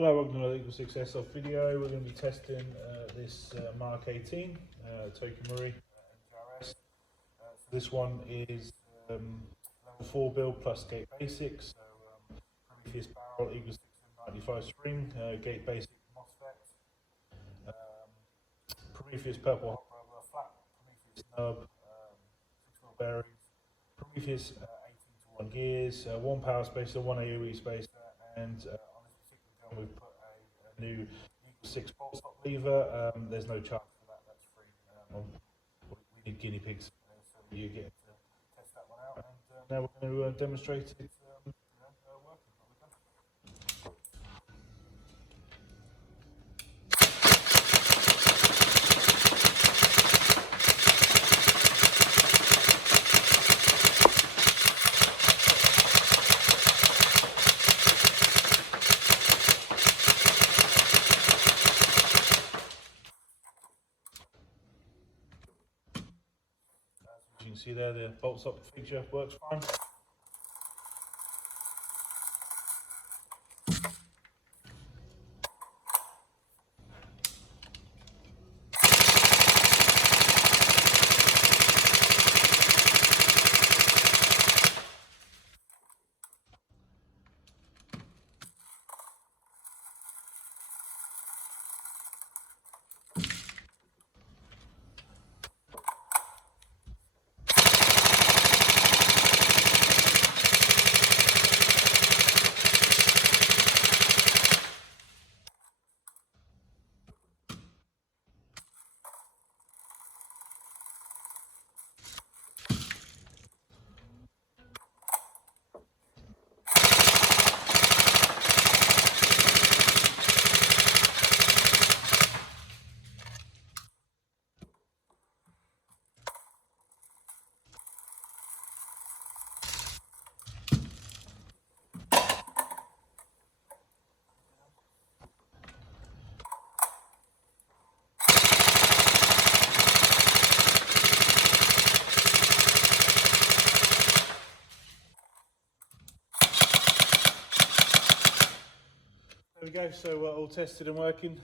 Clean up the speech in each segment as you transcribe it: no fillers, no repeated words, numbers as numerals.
Hello, welcome to another EagleSix Airsoft video. We're going to be testing this MK18 NGRS. This one is level 4 build plus gate basics. So Prometheus barrel, EagleSix M95 spring, gate basic MOSFET, Prometheus purple hot rubber, flat Prometheus nub, 6mm bearings, Prometheus 18:1 gears, 1 power spacer, 1 AOE spacer, and we've put a new EagleSix bolt stop lever. There's no charge for that, that's free. We need guinea pigs, so you get to test that one out. And now we're going to demonstrate it working. As you can see there, the bolt stop feature works fine. There we go, so all tested and working.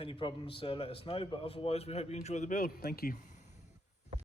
Any problems, let us know, but otherwise we hope you enjoy the build. Thank you.